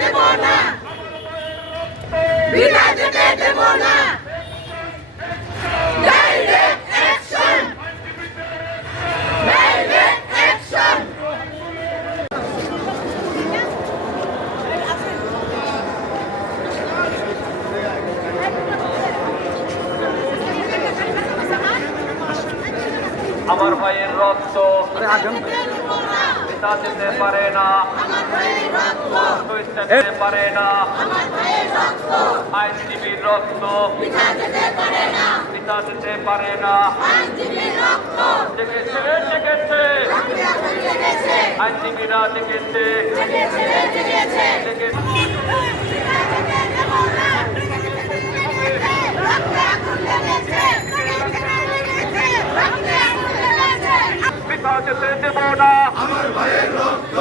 দেব না, বিনা যেতে দেব না। Direct action, direct action. আমার ভাইয়ের রক্ত পিতা যেতে পারে না, যেতে পারে না। আইনজীবীর রক্ত পিতা যেতে পারে না। জেগেছে জেগেছে আইনজীবীরা জেগেছে জেগেছে। পিতা যেতে দেব না, আমার ভাইয়ের রক্ত